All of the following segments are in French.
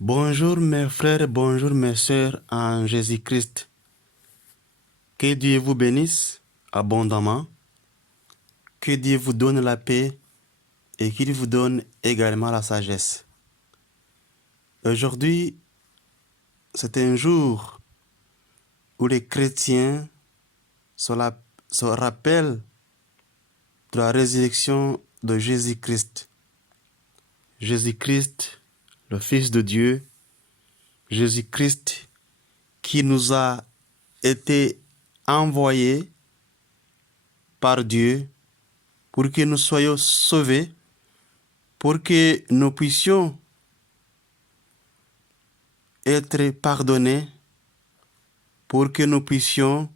Bonjour mes frères, bonjour mes sœurs en Jésus-Christ. Que Dieu vous bénisse abondamment, que Dieu vous donne la paix et qu'il vous donne également la sagesse. Aujourd'hui, c'est un jour où les chrétiens se rappellent de la résurrection de Jésus-Christ. Jésus-Christ, le Fils de Dieu, Jésus-Christ qui nous a été envoyé par Dieu pour que nous soyons sauvés, pour que nous puissions être pardonnés, pour que nous puissions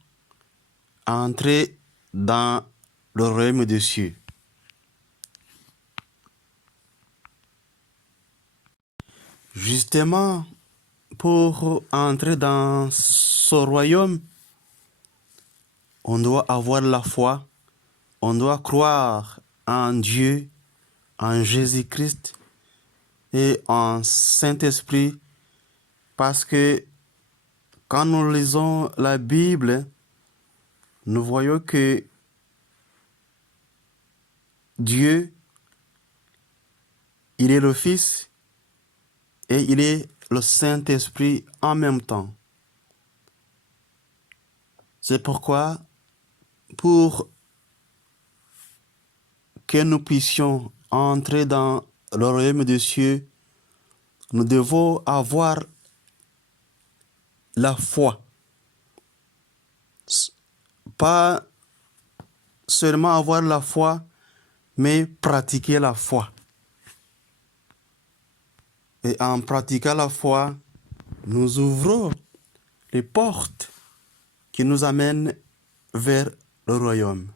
entrer dans le royaume des cieux. Justement, pour entrer dans ce royaume, on doit avoir la foi, on doit croire en Dieu, en Jésus-Christ et en Saint-Esprit, parce que quand nous lisons la Bible, nous voyons que Dieu, il est le Fils et il est le Saint-Esprit en même temps. C'est pourquoi, pour que nous puissions entrer dans le royaume des cieux, nous devons avoir la foi. Pas seulement avoir la foi, mais pratiquer la foi. Et en pratiquant la foi, nous ouvrons les portes qui nous amènent vers le royaume.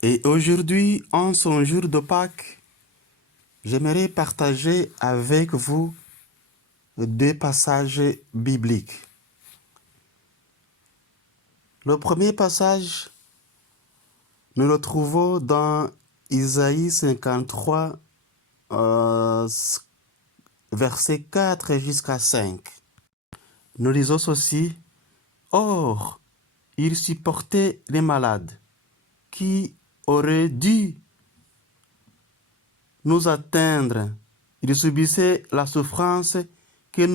Et aujourd'hui, en son jour de Pâques, j'aimerais partager avec vous deux passages bibliques. Le premier passage, nous le trouvons dans Isaïe 53, versets 4 jusqu'à 5. Nous lisons ceci. Or, il supportait les malades qui auraient dû nous atteindre. Il subissait la souffrance que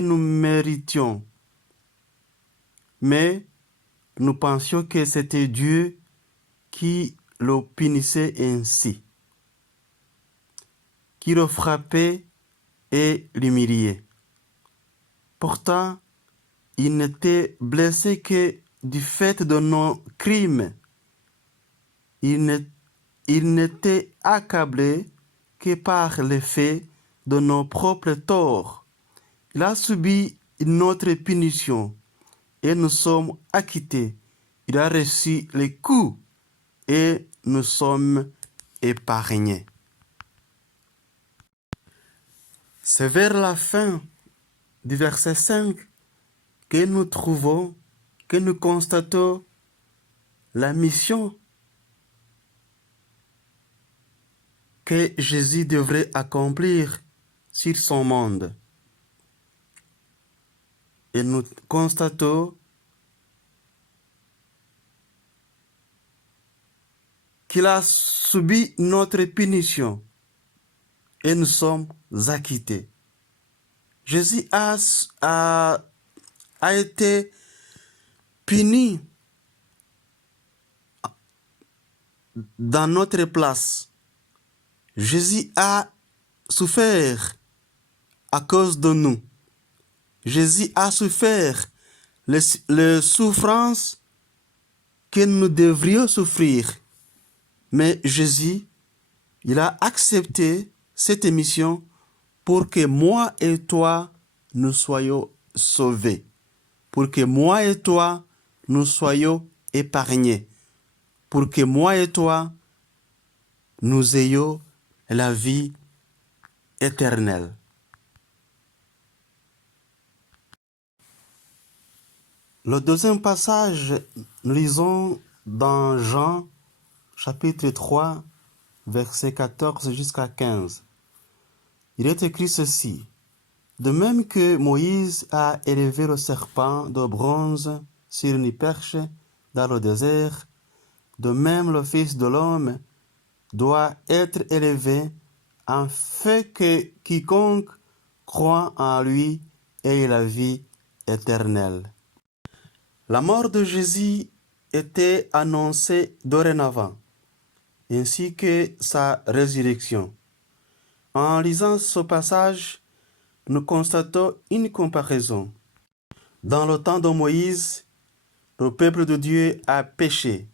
nous méritions. Mais nous pensions que c'était Dieu qui le punissait ainsi, qui le frappait et l'humiliait. Pourtant, il n'était blessé que du fait de nos crimes. Il n'était accablé que par l'effet de nos propres torts. Il a subi notre punition et nous sommes acquittés. Il a reçu les coups et nous sommes épargnés. C'est vers la fin du verset 5 que nous trouvons, que nous constatons la mission que Jésus devrait accomplir sur son monde. Et nous constatons qu'il a subi notre punition et nous sommes acquittés. Jésus a été puni dans notre place. Jésus a souffert à cause de nous. Jésus a souffert les souffrances que nous devrions souffrir. Mais Jésus, il a accepté cette mission pour que moi et toi, nous soyons sauvés. Pour que moi et toi, nous soyons épargnés. Pour que moi et toi, nous ayons la vie éternelle. Le deuxième passage, nous lisons dans Jean, chapitre 3, versets 14 jusqu'à 15. Il est écrit ceci. De même que Moïse a élevé le serpent de bronze sur une perche dans le désert, de même le Fils de l'homme doit être élevé afin que quiconque croit en lui ait la vie éternelle. La mort de Jésus était annoncée dorénavant, ainsi que sa résurrection. En lisant ce passage, nous constatons une comparaison. Dans le temps de Moïse, le peuple de Dieu a péché.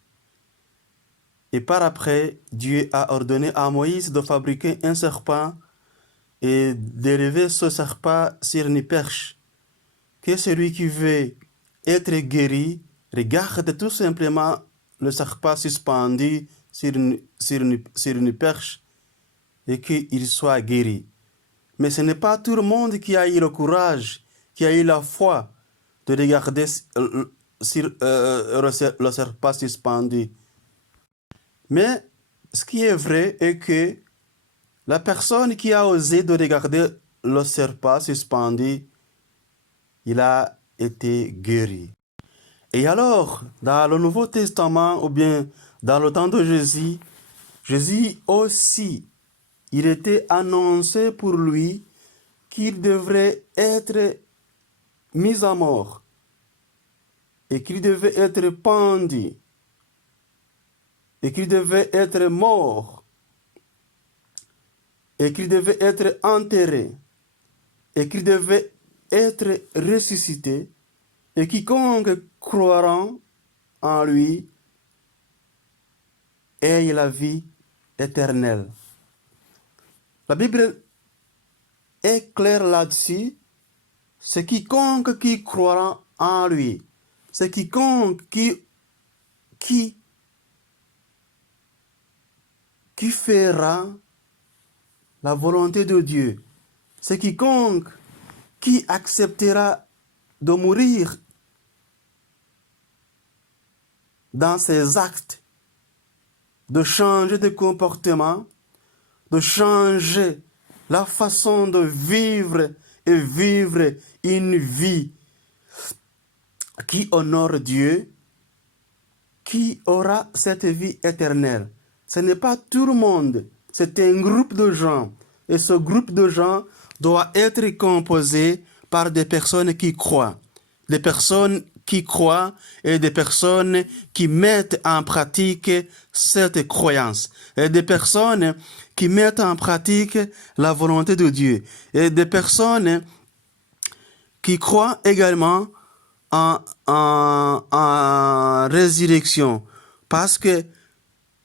Et par après, Dieu a ordonné à Moïse de fabriquer un serpent et d'élever ce serpent sur une perche. Que celui qui veut être guéri regarde tout simplement le serpent suspendu sur une perche et qu'il soit guéri. Mais ce n'est pas tout le monde qui a eu le courage, qui a eu la foi de regarder le serpent suspendu. Mais ce qui est vrai est que la personne qui a osé de regarder le serpent suspendu, il a été guéri. Et alors, dans le Nouveau Testament, ou bien dans le temps de Jésus, Jésus aussi, il était annoncé pour lui qu'il devrait être mis à mort et qu'il devait être pendu et qu'il devait être mort et qu'il devait être enterré et qu'il devait être ressuscité et quiconque croira en lui ait la vie éternelle. La Bible est claire là-dessus. C'est quiconque qui croira en lui. C'est quiconque qui fera la volonté de Dieu. C'est quiconque qui acceptera de mourir dans ses actes, de changer de comportement, de changer la façon de vivre et vivre une vie qui honore Dieu, qui aura cette vie éternelle. Ce n'est pas tout le monde, c'est un groupe de gens. Et ce groupe de gens doit être composé par des personnes qui croient. Des personnes qui croient et des personnes qui mettent en pratique cette croyance. Et des personnes qui mettent en pratique la volonté de Dieu. Et des personnes qui croient également en résurrection. Parce que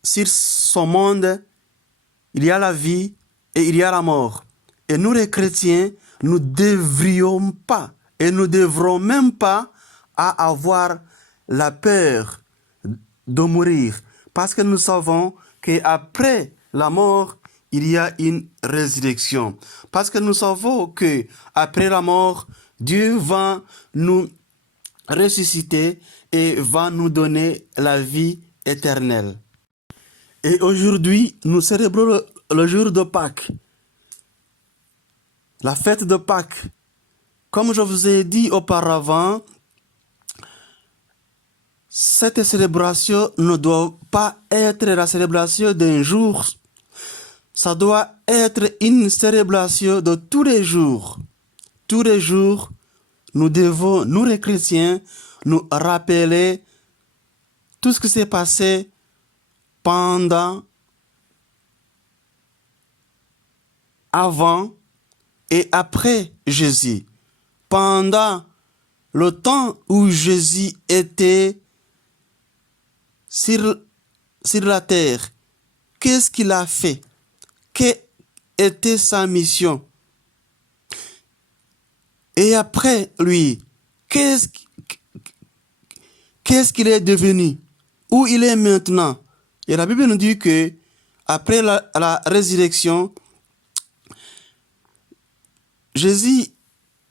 sur ce monde, il y a la vie et il y a la mort. Et nous les chrétiens, nous ne devrions pas et nous ne devrons même pas avoir la peur de mourir. Parce que nous savons qu'après la mort, il y a une résurrection. Parce que nous savons qu'après la mort, Dieu va nous ressusciter et va nous donner la vie éternelle. Et aujourd'hui, nous célébrons le jour de Pâques, la fête de Pâques. Comme je vous ai dit auparavant, cette célébration ne doit pas être la célébration d'un jour. Ça doit être une célébration de tous les jours. Tous les jours, nous devons, nous les chrétiens, nous rappeler tout ce qui s'est passé pendant, avant et après Jésus. Pendant le temps où Jésus était sur la terre, qu'est-ce qu'il a fait? Quelle était sa mission? Et après lui, qu'est-ce qu'il est devenu? Où il est maintenant? Et la Bible nous dit que après la résurrection, Jésus,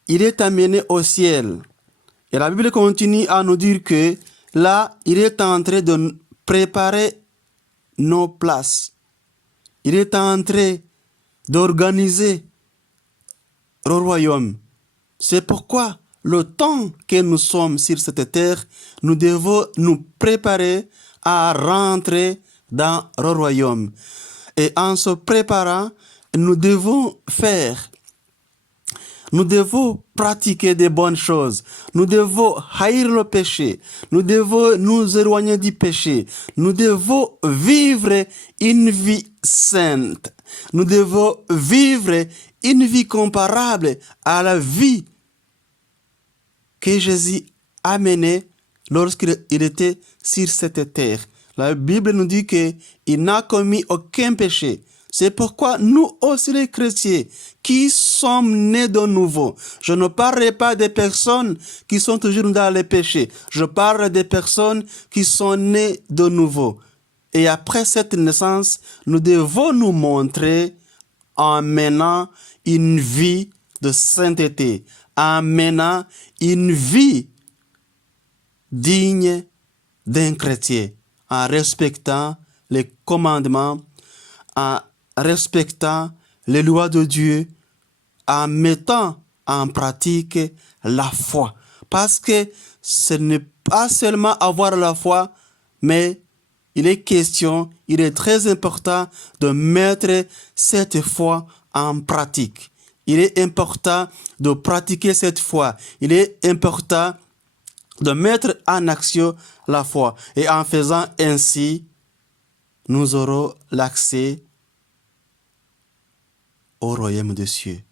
il est amené au ciel. Et la Bible continue à nous dire que là, il est en train de préparer nos places. Il est en train d'organiser le royaume. C'est pourquoi le temps que nous sommes sur cette terre, nous devons nous préparer à rentrer dans le royaume. Et en se préparant, nous devons pratiquer des bonnes choses. Nous devons haïr le péché. Nous devons nous éloigner du péché. Nous devons vivre une vie sainte. Nous devons vivre une vie comparable à la vie que Jésus a menée lorsqu'il était sur cette terre. La Bible nous dit qu'il n'a commis aucun péché. C'est pourquoi nous aussi les chrétiens qui sommes nés de nouveau, je ne parle pas des personnes qui sont toujours dans les péchés, je parle des personnes qui sont nées de nouveau. Et après cette naissance, nous devons nous montrer en menant une vie de sainteté, en menant une vie digne d'un chrétien, en respectant les commandements, en respectant les lois de Dieu, en mettant en pratique la foi. Parce que ce n'est pas seulement avoir la foi, mais il est très important de mettre cette foi en pratique. Il est important de pratiquer cette foi. Il est important de mettre en action la foi. Et en faisant ainsi, nous aurons l'accès au royaume des cieux.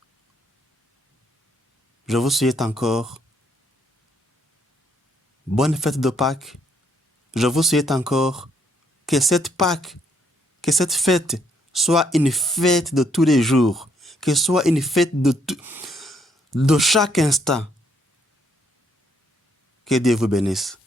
Je vous souhaite encore bonne fête de Pâques. Je vous souhaite encore que cette Pâques, que cette fête soit une fête de tous les jours, que ce soit une fête de chaque instant. Que Dieu vous bénisse.